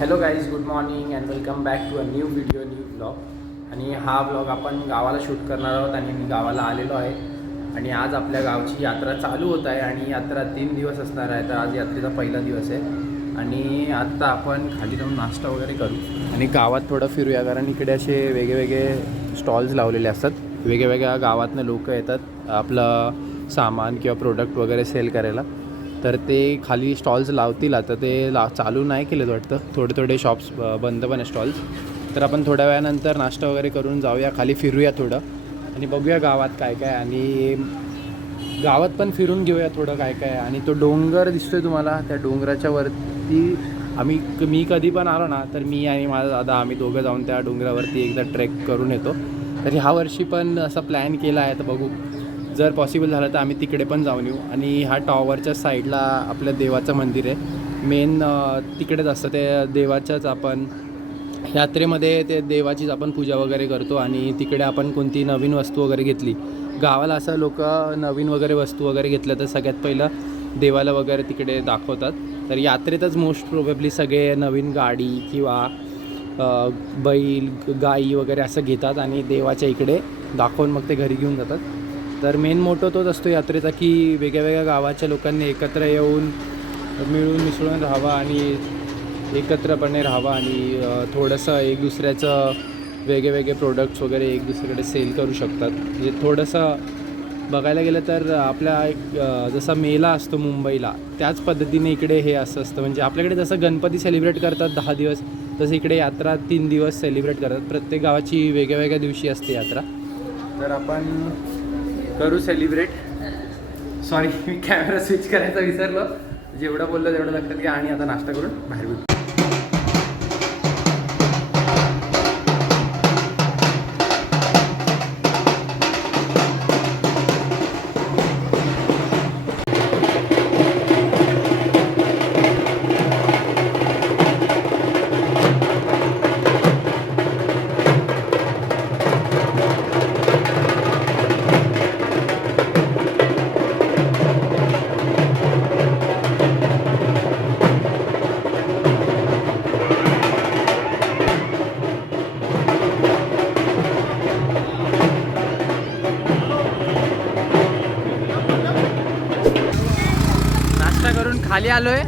Hello guys, good morning and welcome back to a new blog. आणि हा blog आपण गावाला शूट करणार आहोत आणि मी गावाला आलेलो आहे. आणि आज आपल्या गावची यात्रा चालू होत आहे आणि यात्रा 3 दिवस असणार आहे. तर आज यात्रेचा पहिला दिवस आहे आणि आत्ता आपण खाली जाऊन नाश्ता वगैरे करू आणि गावात थोडं फिरूया. कारण इकडे असे वेगवेगळे स्टॉल्स लावलेले असतात. वेगवेगळ्या गावातनं लोक येतात आपलं सामान किंवा प्रोडक्ट वगैरे सेल करायला. तर ते खाली स्टॉल्स लावतील. आता ते चालू नाही केलेत वाटतं. थोडे शॉप्स बंद पण आहे स्टॉल्स. तर आपण थोड्या वेळानंतर नाश्ता वगैरे करून जाऊया, खाली फिरूया थोडं आणि बघूया गावात काय काय. आणि गावात पण फिरून घेऊया थोडं काय काय. आणि तो डोंगर दिसतोय तुम्हाला, त्या डोंगराच्या वरती मी कधी पण आलो ना तर मी आणि माझा दादा आम्ही दोघं जाऊन त्या डोंगरावरती एकदा ट्रेक करून येतो. तर ह्या वर्षी पण असा प्लॅन केला आहे. तर बघू, जर पॉसिबल झालं तर आम्ही तिकडे पण जाऊन येऊ. आणि हा टॉवरच्या साईडला आपल्या देवाचं मंदिर आहे. मेन तिकडेच असतं ते देवाच्याच. आपण यात्रेमध्ये ते देवाचीच आपण पूजा वगैरे करतो आणि तिकडे आपण कोणती नवीन वस्तू वगैरे घेतली, गावाला असं लोक नवीन वगैरे वस्तू वगैरे घेतल्या तर सगळ्यात पहिलं देवाला वगैरे तिकडे दाखवतात. तर यात्रेतच मोस्ट प्रोबेबली सगळे नवीन गाडी किंवा बैल गाई वगैरे असं घेतात आणि देवाच्या इकडे दाखवून मग ते घरी घेऊन जातात. तर मेन मोटो तोच असतो यात्रेचा की वेगळ्या गावाच्या लोकांनी एकत्र येऊन मिळून मिसळून राहावं आणि एकत्रपणे राहावं आणि थोडंसं एक दुसऱ्याचं वेगळे प्रोडक्ट्स वगैरे एक दुसरीकडे सेल करू शकतात. म्हणजे थोडंसं बघायला गेलं तर आपल्या एक जसा मेला असतो मुंबईला त्याच पद्धतीने इकडे हे असं असतं. म्हणजे आपल्याकडे जसं गणपती सेलिब्रेट करतात 10 दिवस, तसं इकडे यात्रा 3 दिवस सेलिब्रेट करतात. प्रत्येक गावाची वेगळ्या दिवशी असते यात्रा. तर आपण करू सेलिब्रेट. सॉरी, मी कॅमेरा स्विच करायचा विसरलो. जेवढं बोललो तेवढं लक्षात घ्या आणि आता नाश्ता करून बाहेर भेटू. खाली आलो आहे.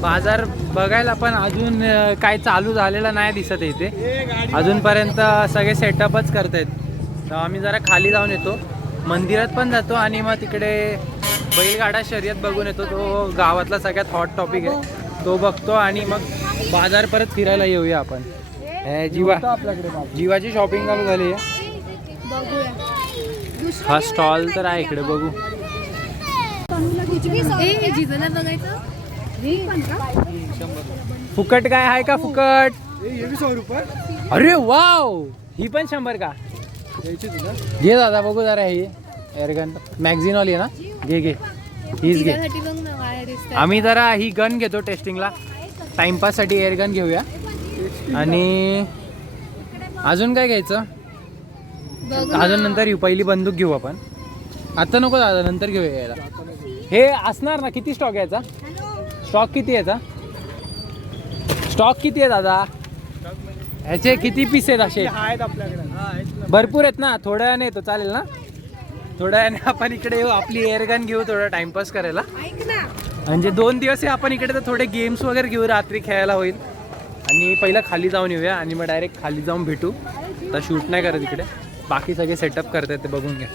बाजार बघायला पण अजून काय चालू झालेलं नाही दिसत इथे. अजूनपर्यंत सगळे सेटअपच करतायत. तर आम्ही जरा खाली जाऊन येतो, मंदिरात पण जातो आणि मग तिकडे बैलगाडा शर्यत बघून येतो. तो गावातला सगळ्यात हॉट टॉपिक आहे, तो बघतो आणि मग बाजार परत फिरायला येऊया आपण. जीवाची शॉपिंग चालू झाली आहे. हा स्टॉल तर आहे इकडे, बघू. फुकट काय आहे का? फुकट 100 रुपये. अरे वाव, ही पण 100 का? घे दादा, बघू जरा. ही एअरगन मॅगझिन वाली आहे ना? घे हीच घे. आम्ही जरा ही गन घेतो टेस्टिंगला, टाइमपाससाठी एअरगन घेऊया. आणि अजून काय घ्यायचं? अजून नंतर येऊ. पहिली बंदूक घेऊ आपण, आता नको दादा, नंतर घेऊया. यायला हे असणार ना? किती स्टॉक यायचा? स्टॉक किती याचा? स्टॉक किती आहे दादा? ह्याचे किती पीस आहेत? असे आहेत आपल्याकडे, भरपूर आहेत ना? थोड्या वेळाने येतो, चालेल ना? थोड्या वेळाने आपण इकडे येऊ, आपली एअरगन घेऊ थोडा टाइमपास करायला. म्हणजे 2 दिवस आपण इकडे तर थोडे गेम्स वगैरे घेऊ, रात्री खेळायला होईल. आणि पहिलं खाली जाऊन येऊया आणि मग डायरेक्ट खाली जाऊन भेटू. तर शूट नाही करत इकडे, बाकी सगळे सेटअप करतात ते बघून घ्या.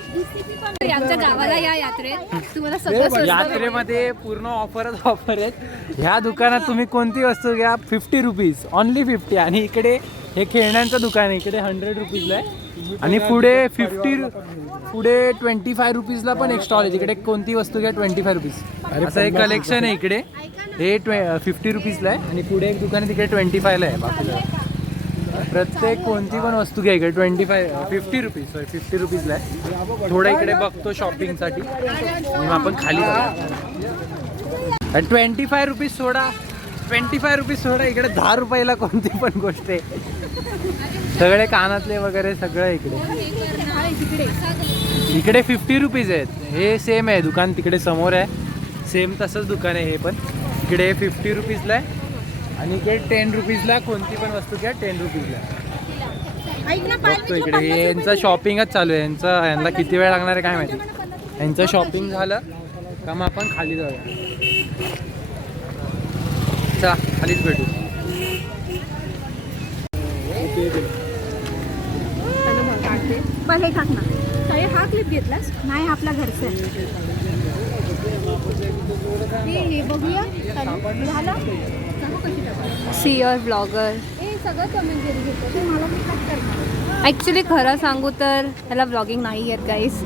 आमच्या गावाला या यात्रेत तुम्हाला सगळं यात्रेमध्ये पूर्ण ऑफर आहेत. ह्या दुकानात तुम्ही कोणती वस्तू घ्या 50 रुपीज, ओनली 50. आणि इकडे हे खेळण्यांचं दुकान आहे, इकडे 100 रुपीजला आहे. आणि पुढे 25 रुपीजला पण एक स्टॉल आहे. तिकडे कोणती वस्तू घ्या 25 रुपीज. असं एक कलेक्शन आहे इकडे. हे 50 रुपीजला आहे आणि पुढे एक दुकान आहे तिकडे 25ला आहे. बाकी प्रत्येक कोणती पण वस्तू घ्या इकडे 50 रुपीजला आहे. थोडं इकडे बघतो शॉपिंगसाठी मग आपण खाली जाऊ. 25 रुपीज सोडा, 25 रुपीज सोडा, इकडे 10 रुपयाला कोणती पण गोष्ट आहे. सगळे कानातले वगैरे सगळं इकडे 50 रुपीज आहेत. हे सेम आहे दुकान, तिकडे समोर आहे सेम तसंच दुकान आहे हे पण. इकडे 50 रुपीजला आहे आणि के 10 रुपीजला कोणती पण वस्तू घ्या 10 रुपीजला. ऐक ना, बघतो इकडे हे यांचं शॉपिंगच चालू आहे. यांना किती वेळ लागणार आहे काय माहिती. यांचं शॉपिंग झालं का मग आपण खाली जाऊया. चला खालीच भेटू. पण हे टाक ना. ताई, हा क्लिप घेतलास? नाही, आपल्या घरचं आहे. हे बघूया. झालं? See your blogger. सगळं कमेंट केली घेतो ते मला मी कट करणार. ॲक्च्युली खरं सांगू तर ह्याला ब्लॉगिंग नाही येत गाईस.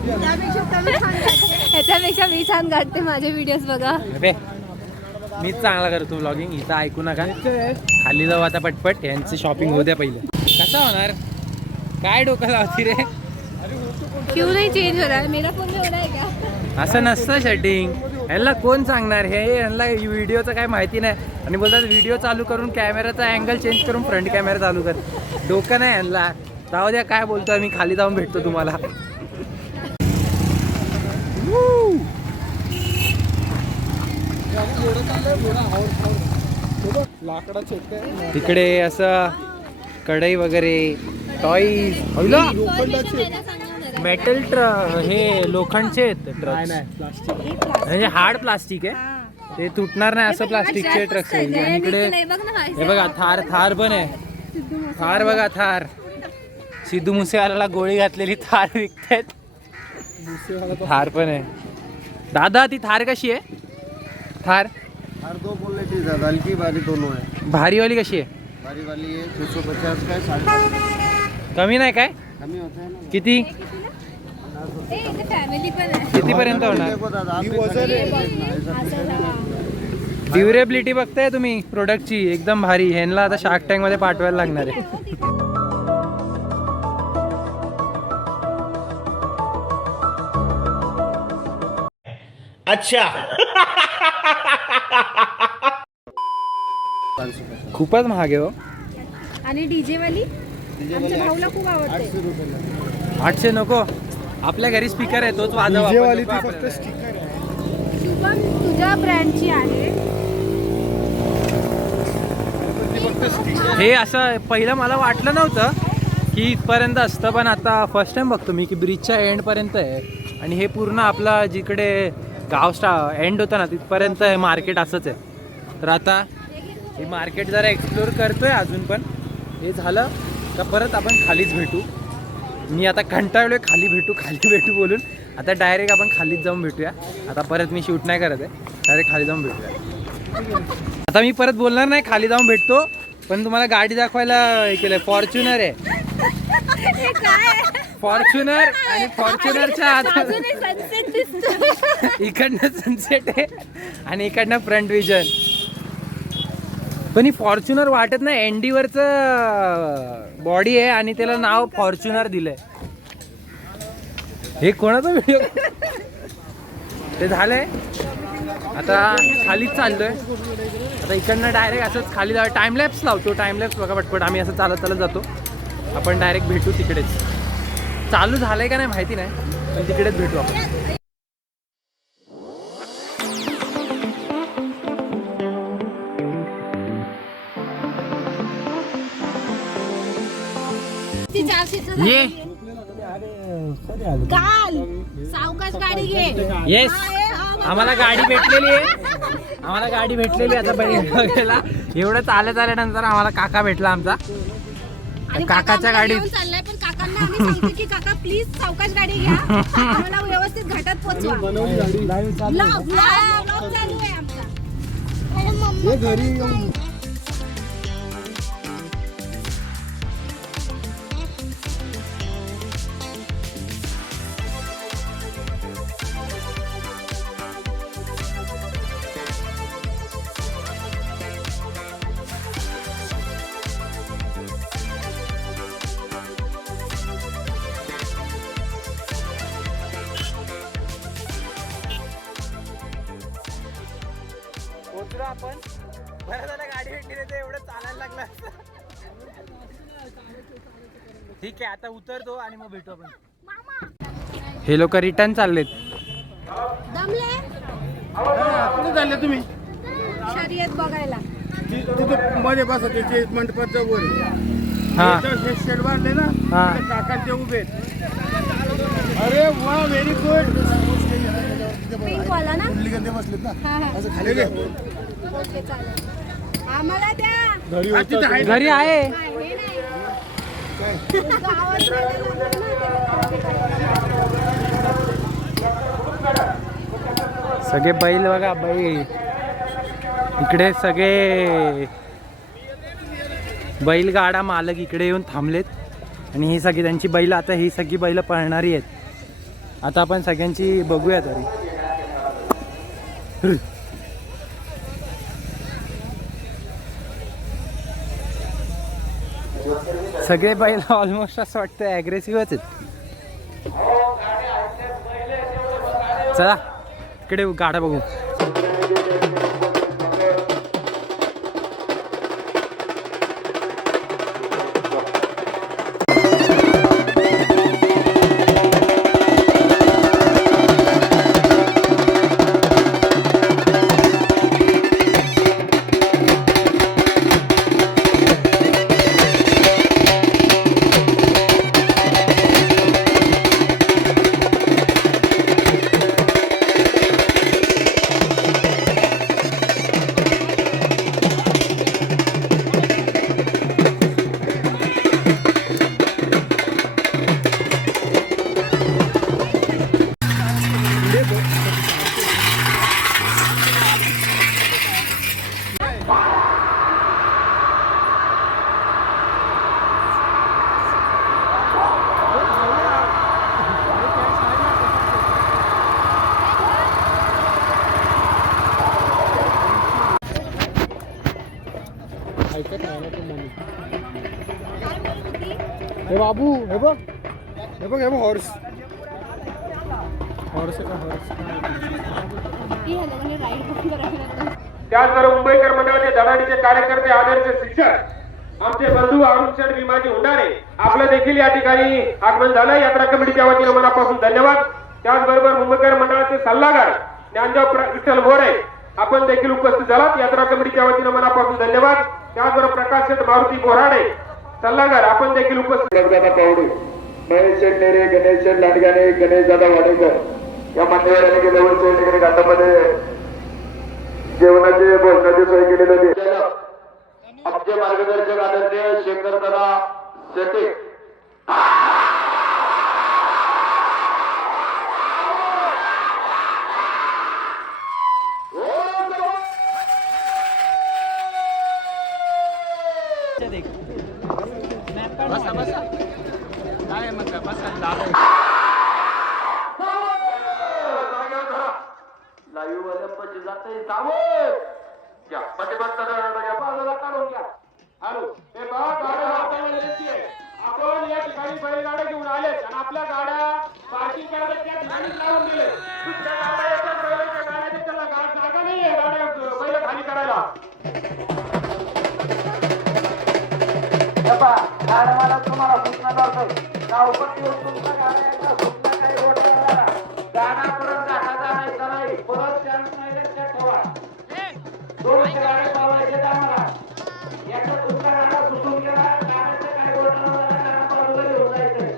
ह्याच्यापेक्षा मी छान काढते माझे व्हिडिओज बघा. मीच चांगला करतो ब्लॉगिंग. इथं ऐकू नका. खाली जाऊ आता पटपट. यांची शॉपिंग होऊ द्या पहिले. कसा होणार? काय डोकं लावती रे? क्यों नाही चेंज हो रहा है? मेरा फोन हो रहा है क्या? असं नसतं सेटिंग. ह्यांना कोण सांगणार? ह्यांना व्हिडिओचं काय माहिती नाही आणि बोलतात व्हिडिओ चालू करून कॅमेराचा अँगल चेंज करून फ्रंट कॅमेरा चालू कर. डोकं नाही ह्यांना. राहू द्या काय बोलतोय. मी खाली जाऊन भेटतो तुम्हाला. तिकडे असं कढई वगैरे टॉईज. मेटल हे लोखंडचे आहेत ट्रक. म्हणजे हार्ड प्लास्टिक आहे ते तुटणार नाही असं प्लास्टिकचे ट्रक्स आहेत. आणि इकडे हे बघा थार पण आहे. थार बघा थार. सिद्धू मुसेवाल्याला गोळी घातलेली थार विकतायत. थार पण आहे. दादा ती थार कशी आहे? थार दो बोलने की हल्की भारी दोनों है. भारी वाली कशी आहे? भारी वाली है 650 का है. 550 कमी नाही काय? कमी होता है ना. किती फॅमिली पण आहे. किती पर्यंत होणार? देखो दादा आप ड्युरेबिलिटी बघताय तुम्ही प्रोडक्टची एकदम भारी. ह्यांना आता शार्क टँक मध्ये पाठवायला लागणार आहे. अच्छा. खूपच महाग आहे हो. आणि डीजे वाली आमच्या भाऊला खूप आवडते. 800 नको. आपल्या घरी स्पीकर आहे तोच वाजव. वाली ती फक्त स्टिकर आहे. शुभम तुझ्या ब्रँडची आहे. हे असं पहिलं मला वाटलं नव्हतं की इथपर्यंत असतं पण आता फर्स्ट टाइम बघतो मी की ब्रिजच्या एंडपर्यंत आहे. आणि हे पूर्ण आपला जिकडे गाव एंड होता ना तिथपर्यंत मार्केट असंच आहे. तर आता हे मार्केट जरा एक्सप्लोर करतोय अजून पण. हे झालं का परत आपण खालीच भेटू. मी आता कंटाळलोय खाली भेटू बोलून. आता डायरेक्ट आपण खालीच जाऊन भेटूया. आता परत मी शूट नाही करत आहे. डायरेक्ट खाली जाऊन भेटूया. आता मी परत बोलणार नाही खाली जाऊन भेटतो. पण तुम्हाला गाडी दाखवायला हे केलंय. फॉर्च्युनर आहे. फॉर्च्युनर आणि फॉर्च्युनरच्या आत इकडनं सनसेट आहे आणि इकडनं फ्रंट विजन. पण ही फॉर्च्युनर वाटत नाही. एनडीवरचं बॉडी आहे आणि त्याला नाव फॉर्च्युनर दिलंय. हे कोणाचा व्हिडिओ? ते झालंय. आता खालीच चाललोय. आता इकडनं डायरेक्ट असंच खाली जाऊ. टाइमलॅप्स लावतो. टाइमलॅप्स बघा पटपट. आम्ही असं चालत जातो. आपण डायरेक्ट भेटू तिकडेच. चालू झालंय का नाही माहिती नाही पण तिकडेच भेटू आपण. ये काल सावकाश गाडी घे. येस आम्हाला गाडी भेटलेली आहे. आम्हाला गाडी भेटलेली आता बघायला. एवढं चालल्यानंतर आम्हाला काका भेटला आमचा. काकाच्या गाडीत चाललाय पण काकांना आम्ही सांगितलं की काका प्लीज सावकाश गाडी घ्या. आम्हाला व्यवस्थित घाटात पोहोचवा. ब्लॉग चालू आहे आमचा. घरी येऊन पोहोचलो आपण. बरं झालं गाडी भेटली नाही तर एवढं चालायला लागलं. ठीक आहे आता उतरतो आणि मग भेटू आपण. हे लोक रिटर्न चाललेत. दमले कुठे चालले तुम्ही? शर्यत बघायला. तिथे मध्ये बसा त्याचे मंडपाच्या वर हा हे शेड बांधले ना हा. तिथे काका ते उभे आहेत. अरे वा व्हेरी गुड. पिंक वाला ना बसलेत ना हा हा असं खाली घे. ओके चालेल आम्हाला द्या हा, तिथे आहे ना. घरी आहे नाही, हे नाही गावात राहायला सगळे बैल बघा बैल इकडे सगळे बैलगाडा मालक इकडे येऊन थांबलेत आणि ही सगळी त्यांची बैल आता ही सगळी बैल पळणारी आहेत. आता आपण सगळ्यांची बघूया तरी. सगळे बैल ऑलमोस्ट असं वाटतं ॲग्रेसिव्हच आहेत. चला इकडे गाडा बघू. हे बाबू हे बघ हे बघ हे बघ हॉर्स हॉर्स का हॉर्स. त्याचबरोबर मुंबईकर मंडळाचे धडाडीचे कार्यकर्ते आदर्श शिक्षक आमचे बंधू अरुण भीमाजी हुंडारे आपलं देखील या ठिकाणी आगमन झालं. यात्रा कमिटीच्या वतीनं मनापासून धन्यवाद. त्याचबरोबर मुंबईकर मंडळाचे सल्लागार ज्ञानदेव विठ्ठल मोरे आपण देखील उपस्थित झालात. यात्रा कमिटीच्या वतीनं मनापासून धन्यवाद. त्याचबरोबर प्रकाश शेठ मारुती बोराडे सल्लागार आपण देखील उपस्थित. महेश शेठ नेरे, गणेश शेठ लांडगाणे, गणेश दादा वाडेकर या मान्यवरांनी गेल्या वर्षी या ठिकाणी घाटामध्ये जेवणाचे भोजनाची सोय केलेली होती. आमचे मार्गदर्शक आदरणीय शेखर दादा शेटे बसा बसा काय मग बसा लाईव्ह वाल्या पचे जाते सावध घ्या पाठीमागचा घ्या बाजूला काढून घ्या. हॅलो हे बघा गाड्या हाताने विनंती आहे. आपण या ठिकाणी बैलगाड्या घेऊन आलेत आणि आपल्या गाड्या पार्किंग करायला त्या ठिकाणीच लावून दिले. दुसऱ्या गाड्या येतात बैलाच्या गाड्या त्याला जागा नाहीये गाड्या बैल खाली करायला. गाड्यावाला तुम्हाला सूचना करतो गावपट्टी तुमच्या गाड्या सूचना काही रोड गाडापर्यंत घाटाचा नाही नाही परत चान्स नाही लक्षात ठेवा. दोन गाड्या पावायचे आम्हाला याचा तुमच्या गाडा सुटून गेला गाड्याचं काही रोड बाजूला घेऊन जायचंय.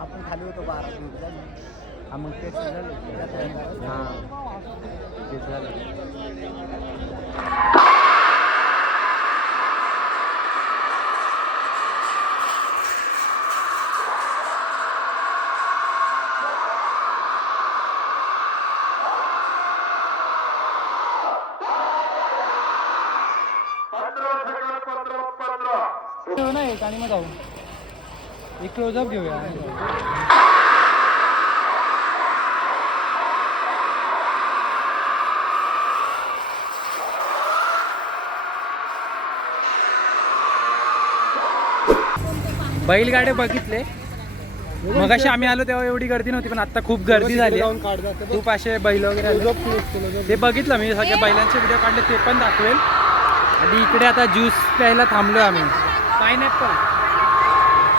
आपण खाली होतो 12 मग ते झालं. नाही आणि मग जाऊ एक क्लोजअप घेऊया. बैलगाडे बघितले. मगाशी आम्ही आलो तेव्हा एवढी गर्दी नव्हती, पण आता खूप गर्दी झाली. खूप असे बैल वगैरे आले. ते बघितलं मी, सगळ्या बैलांचे व्हिडिओ काढले, ते पण दाखवेल. आणि इकडे आता ज्यूस प्यायला थांबलो आम्ही. पायनॅपल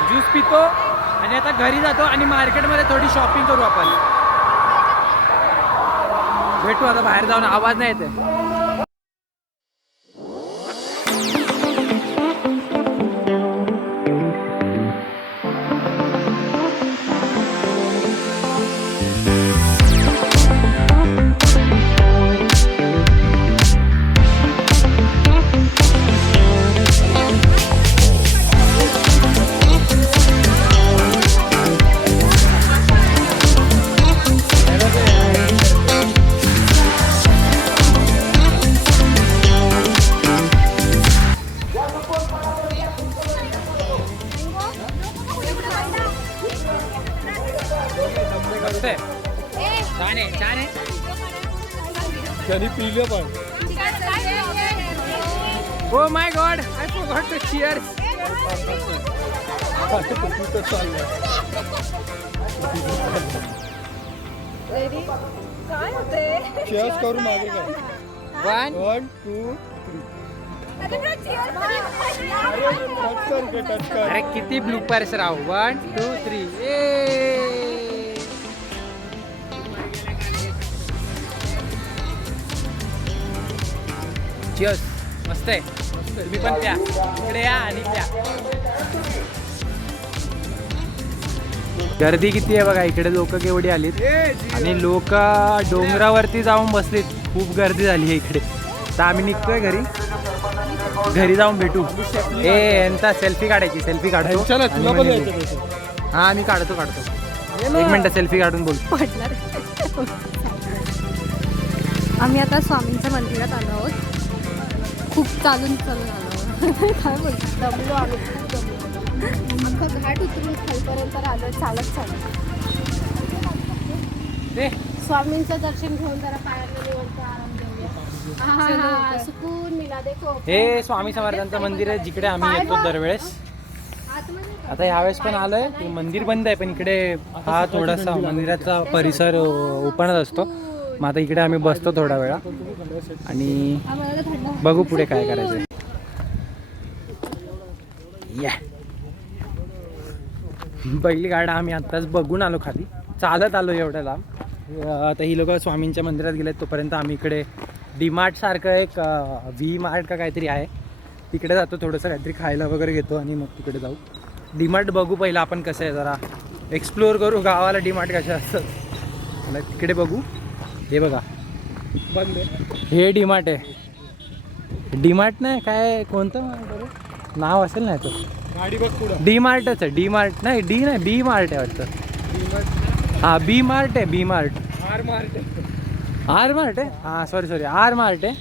ज्यूस पितो आणि आता घरी जातो आणि मार्केटमध्ये थोडी शॉपिंग करू आपण. भेटू आता बाहेर जाऊन. आवाज नाही येते. छान आहे, छान आहे. त्यांनी पिलं पण. Oh my God, I forgot to cheers. Cheers करू मागे काय? 1 1 2 3. अरे किती ब्लूपर्स राव. 1 2 3. चिअर्स. मस्त आहे. तुम्ही पण प्या. इकडे या आणि प्या. गर्दी किती आहे बघा. इकडे लोक केवढी आलीत आणि लोक डोंगरावरती जाऊन बसलीत. खूप गर्दी झाली आहे इकडे. तर आम्ही निघतोय घरी. घरी जाऊन भेटू. यांचा सेल्फी काढायची. सेल्फी काढायची. चला तुला पण यायचं. हा मी काढतो. 1 मिनिट सेल्फी काढून बोल. पडणार. आम्ही आता स्वामींच्या मंदिरात आलो आहोत. खूप चालून आलो. काय बोलतो, दमलो आम्ही. खूप दमलो. अख्खा घाट उतरून खालपर्यंत आलो चालत. स्वामींचं दर्शन घेऊन जरा पायांना निवडतो, आराम घेऊया. सुकून मिला देखो. हे स्वामी समर्थांचं मंदिर आहे जिकडे आम्ही येतो दरवेळेस. आता यावेळेस पण आलोय. ते मंदिर बंद आहे, पण इकडे हा थोडासा मंदिराचा परिसर ओपनच असतो. मग आता इकडे आम्ही बसतो थोडा वेळा आणि बघू पुढे काय करायचंय. या बैलगाडा आम्ही आत्ताच बघून आलो खाली. चालत आलो एवढ्या लांब. आता ही लोक स्वामींच्या मंदिरात गेलेत, तोपर्यंत आम्ही इकडे डीमार्ट सारखं एक व्ही मार्ट का काहीतरी आहे, तिकडे जातो. थोडंसं काहीतरी खायला वगैरे घेतो आणि मग तिकडे जाऊ. डीमार्ट बघू पहिलं आपण कसं आहे, जरा एक्सप्लोअर करू गावाला डीमार्ट कशा असतात. मला तिकडे बघू. हे बघा बंद आहे. हे डीमार्ट आहे. डीमार्ट नाही काय, कोणतं मार्ट नाव असेल नाही तो. गाडी बघ पुढं. डीमार्टच आहे. डीमार्ट नाही, डी नाही, बी मार्ट आहे वाटतं. हां बी मार्ट आहे. B Mart. R Mart. R Mart आहे. हां सॉरी आर मार्ट आहे.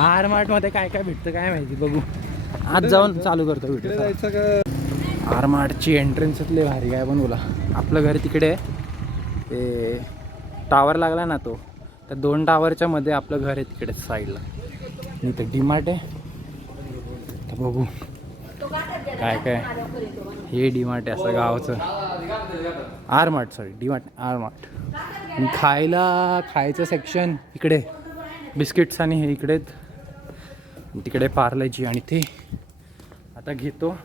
आर मार्टमध्ये काय काय भेटतं काय माहिती, बघू. आज जाऊन चालू करतो व्हिडिओ. जायचं का? आर मार्टची एंट्रन्सच लय भारी काय पण बोला. आपलं घर तिकडे आहे. ते टावर लागला ना तो, त्या 2 टावरच्या मध्ये आपलं घर आहे तिकडे साईडला. इथं डीमार्ट आहे. तर बघू काय काय. हे डीमार्ट आहे असं गावाचं. R mart sorry DMart R mart. आणि खायचं सेक्शन इकडे. बिस्किट्स आणि हे इकडेच. तिकडे पार्लेजी आणि ते. आता घेतो,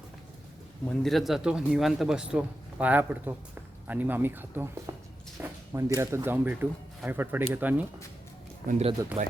मंदिरात जातो, निवांत बसतो, पाया पडतो आणि मग आम्ही खातो. मंदिरातच जाऊन भेटू. काही फटफटे घेतो आणि मंदिरात जातो. बाय.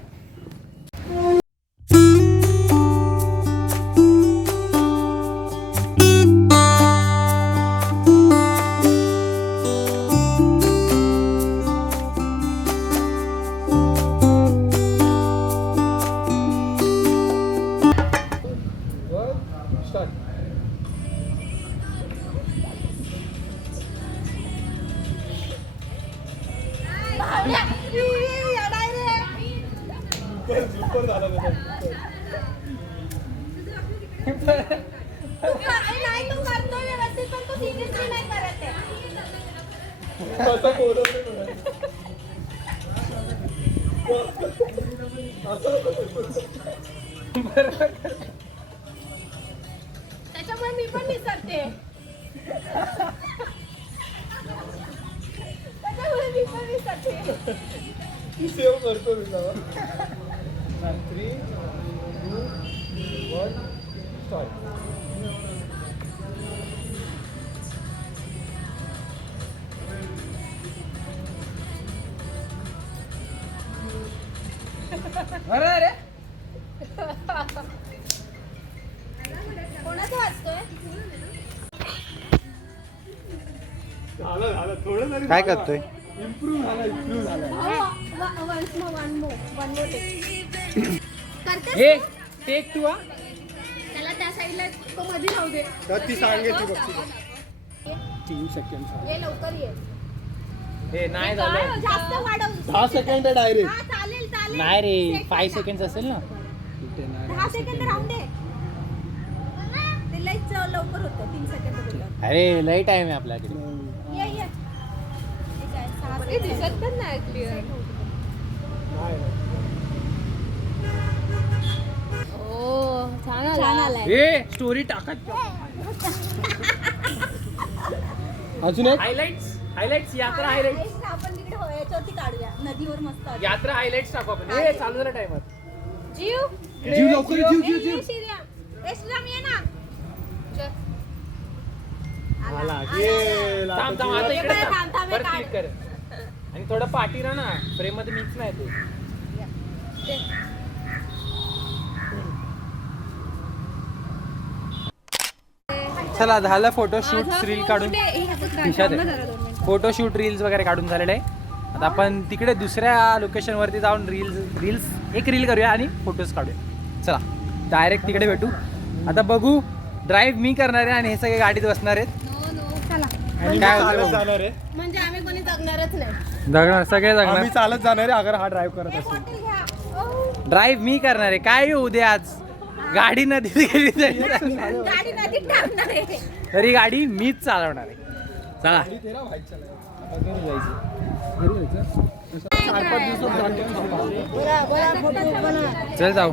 त्याच्यामुळे मी पण विसरते. सेव करतो तुला 3, 2, 1 स्टार्ट. अरे कोणाचा वाचतोय? झालं थोडं तरी काय करतोय? इम्प्रूव्ह झाला. हे टेक टू त्याला त्या साईडला तो मध्ये राहू दे. तर ती सांगितली बघ 3 सेकंड. ये लवकर ये. हे नाही झालं. जास्त वाढव. 10 सेकंड डायरेक्ट. हा चालेल चालेल. नाही रे 5 सेकंड असेल ना. 10 सेकंद राहून दे. ते लईच लवकर होतं 3 सेकंद बोललं. अरे लई टाइम आहे आपल्याकडे. ये ये. ठीक आहे 6 सेकंद. दिसत पण नाही क्लिअर. ओ छान आलाय. हे स्टोरी टाकत अजून एक हायलाइट्स यात्रा हायलाइट्स आपण तिकडे याच्यावरती काढूया नदीवर मस्त आहे. यात्रा हायलाइट्स टाकू आपण. हे चालू झालं टाइमर. जीव जीव लवकर जीव ए श्रीराम ये ना. थांब आता इकडे थांब, थांब, परत काढ. क्लिक कर आणि थोडं पाठी राहा ना फ्रेम मध्ये मिक्स नाही ते. चला झालं फोटोशूट रील काढून फोटोशूट रील्स वगैरे काढून झालेले आहे. आता आपण तिकडे दुसऱ्या लोकेशन वरती जाऊन रील्स एक रील करूया आणि फोटोज काढूया. चला डायरेक्ट तिकडे भेटू. आता बघू ड्राईव्ह मी करणार आहे आणि हे सगळे गाडीत बसणार आहेत. आणि काय होतं म्हणजे आम्ही कोणी जगणारच नाही. जगणार सगळे जगणार. चालत जाणार आहे अगर हा ड्राईव्ह करत असेल. बॉटल घ्या. ड्राईव्ह मी करणार आहे. काय येऊ दे आज गाडी नदीत गेली तरी गाडी नदीत टाकणार आहे. तरी गाडी मीच चालवणार आहे. चला चल जाऊ.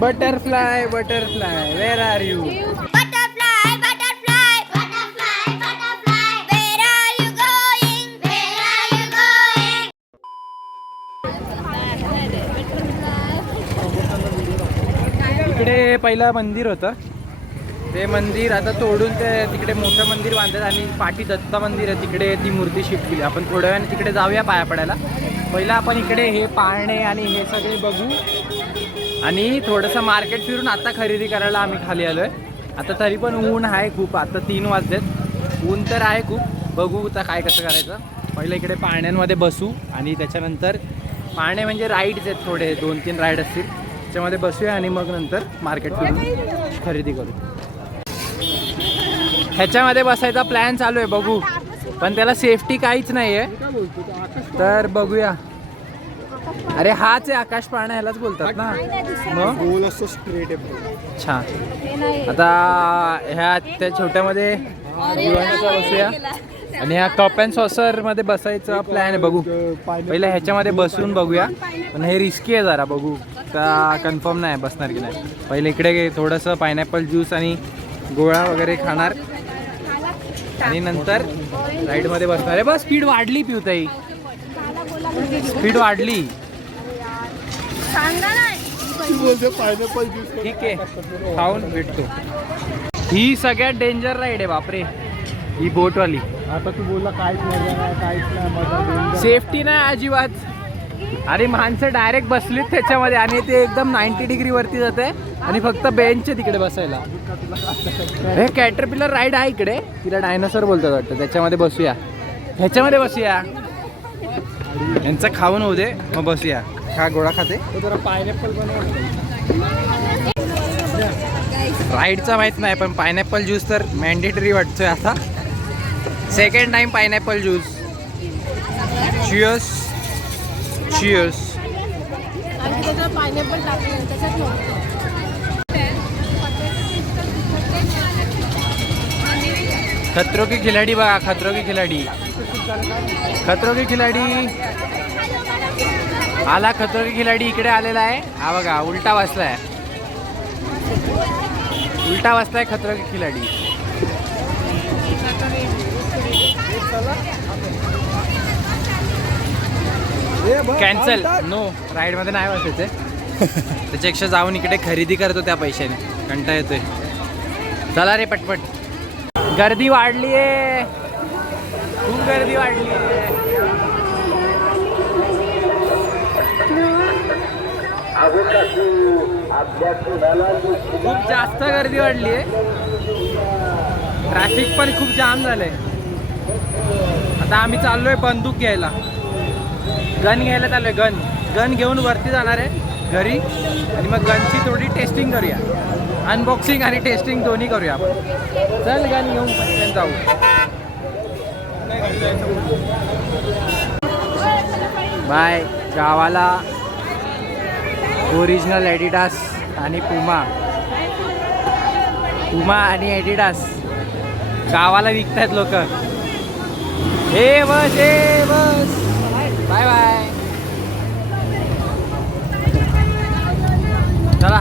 Butterfly where are you. Butterfly, butterfly, butterfly, butterfly. Where are you going? Where are you going? इकडे पहिलं मंदिर होतं. ते मंदिर आता तोडून ते तिकडे मोठं मंदिर बांधतात आणि पाठी दत्त मंदिर आहे तिकडे ती मूर्ती शिफ्ट केली. आपण थोड्या वेळाने तिकडे जाऊया पाया पडायला. पहिला आपण इकडे हे पाळणे आणि हे सगळे बघू आणि थोडंसं मार्केट फिरून आता खरेदी करायला आम्ही खाली आलो आहे. आता तरी पण ऊन आहे खूप. आता 3 वाजलेत. ऊन तर आहे खूप. बघू आता काय कसं करायचं. पहिलं इकडे पाळण्यांमध्ये बसू आणि त्याच्यानंतर पाळणे म्हणजे राईड्स आहेत थोडे 2-3 राईड असतील त्याच्यामध्ये बसूया आणि मग नंतर मार्केट फिरून खरेदी करू. ह्याच्यामध्ये बसायचा प्लॅन चालू आहे बघू पण त्याला सेफ्टी काहीच नाही आहे तर बघूया. अरे हाच आहे आकाश पाळणा ह्यालाच बोलतात ना. मग गोल असतो स्ट्रेट आहे. छान. आता ह्या त्या छोट्यामध्ये दिवाणीचा बसूया आणि ह्या कप अँड सॉसर मध्ये बसायचा प्लॅन आहे बघू. पहिलं ह्याच्यामध्ये बसून बघूया पण हे रिस्की आहे जरा. बघू का कन्फर्म नाही बसणार की नाही. पहिले इकडे थोडंसं पायनॅपल ज्यूस आणि गोळा वगैरे खाणार आणि नंतर राईडमध्ये बसणार आहे. बस स्पीड वाढली पिवताई. स्पीड वाढली. Pineapple juice. ठीक आहे खाऊन भेटतो. ही सगळ्यात डेंजर राईड आहे बापरे ही बोटवाली. आता तू बोलला काहीच मजा नाही काहीच नाही मजा. सेफ्टी नाही अजिबात. अरे माणसं डायरेक्ट बसलीत त्याच्यामध्ये आणि ते एकदम 90 डिग्री वरती जाते आणि फक्त बेंच आहे तिकडे बसायला. हे कॅटरपिलर राईड आहे इकडे. तिला डायनासोर बोलतात वाटतं. त्याच्यामध्ये बसूया. ह्याच्यामध्ये बसूया. यांचं खाऊन होऊ दे मग बसूया. खा गोळा खाते. जरा पायनॅपल राईडचा माहीत नाही पण पायनॅपल ज्यूस तर मॅन्डेटरी वाटतोय आता. Second time pineapple juice. Cheers cheers. Pineapple टाकलं त्याच्यात खतरो की खिलाडी बघा. खतरो की खिलाडी. खतरो की खिलाडी आला. खतरो की खिलाडी इकडे आलेला आहे. हा बघा उलटा बसलाय. उलटा बसलाय खतरो की खिलाडी. कॅन्सल नो राईडमध्ये नाही बसायचं त्याच्यापेक्षा जाऊन इकडे खरेदी करतो त्या पैशाने कंटाळा येतोय. चला रे पटपट. गर्दी वाढली आहे, खूप गर्दी वाढली आहे. खूप जास्त गर्दी वाढली आहे. ट्रॅफिक पण खूप जाम झालंय. आता आम्ही चाललोय बंदूक घ्यायला, गन घ्यायला चाललोय. गन घेऊन वरती जाणार आहे घरी आणि मग गनची थोडी टेस्टिंग करूया. अनबॉक्सिंग आणि टेस्टिंग दोन्ही करूया आपण. चल गन घेऊन पटकन जाऊ. बाय. गावाला ओरिजिनल एडिडास आणि पुमा आणि एडिडास गावाला विकतायत लोक. हे बस बाय बाय. चला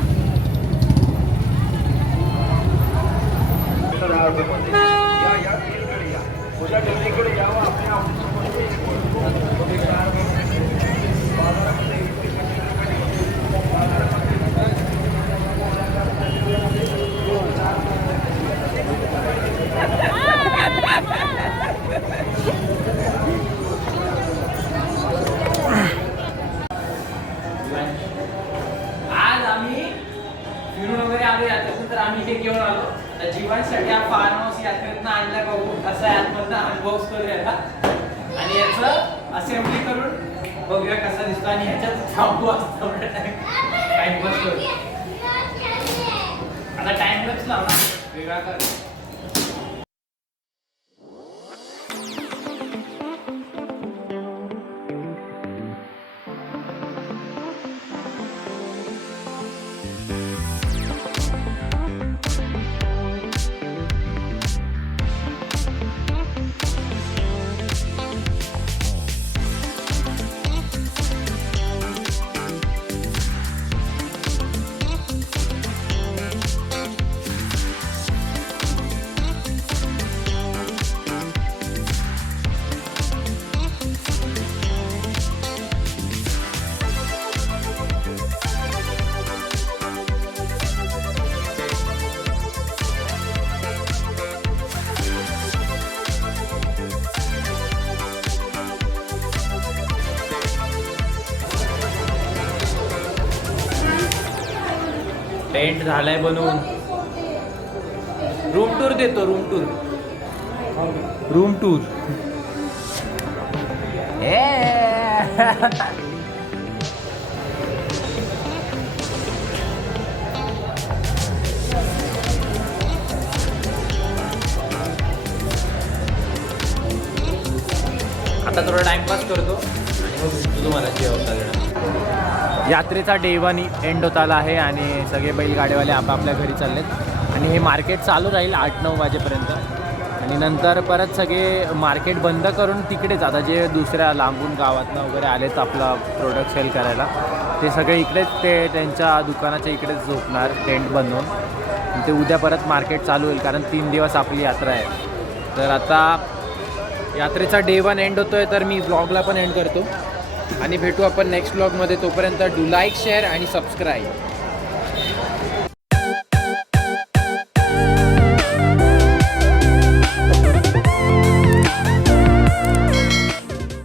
आज आम्ही फिरून वगैरे आलो यात्रेतून. तर आम्ही हे घेऊन आलो जीवनसाठी हा फार्म हाऊस यात्रेतनं आणला. बघू कसं आहे आतमधनं अनबॉक्स करूया आता आणि याचं असेंब्ली करून बघूया कसा दिसतो. आणि ह्याच्यात थांबू असतो टाइमपास करू. आता टाइमपास लावला वेगळा कर. टेंट झालाय बनवून. रूम टूर देतो. रूम टूर आता थोडा टाइमपास करतो आणि मग भेटतो तुम्हाला जेवता. यात्रेचा डे 1 एंड होत आला आहे आणि सगळे बैलगाड्यावाले आपापल्या घरी चाललेत. आणि हे मार्केट चालू राहील 8-9 वाजेपर्यंत. आणि नंतर परत सगळे मार्केट बंद करून तिकडेच आता जे दुसऱ्या लांबून गावातनं वगैरे आलेत आपला प्रोडक्ट सेल करायला ते सगळे इकडेच ते त्यांच्या दुकानाच्या इकडेच झोपणार टेंट बनवून. ते उद्या परत मार्केट चालू होईल कारण 3 दिवस आपली यात्रा आहे. तर आता यात्रेचा डे 1 एंड होतो आहे तर मी व्लॉगला पण एंड करतो आणि भेटू आपण नेक्स्ट व्लॉगमध्ये. तोपर्यंत डू लाईक शेअर आणि सबस्क्राईब.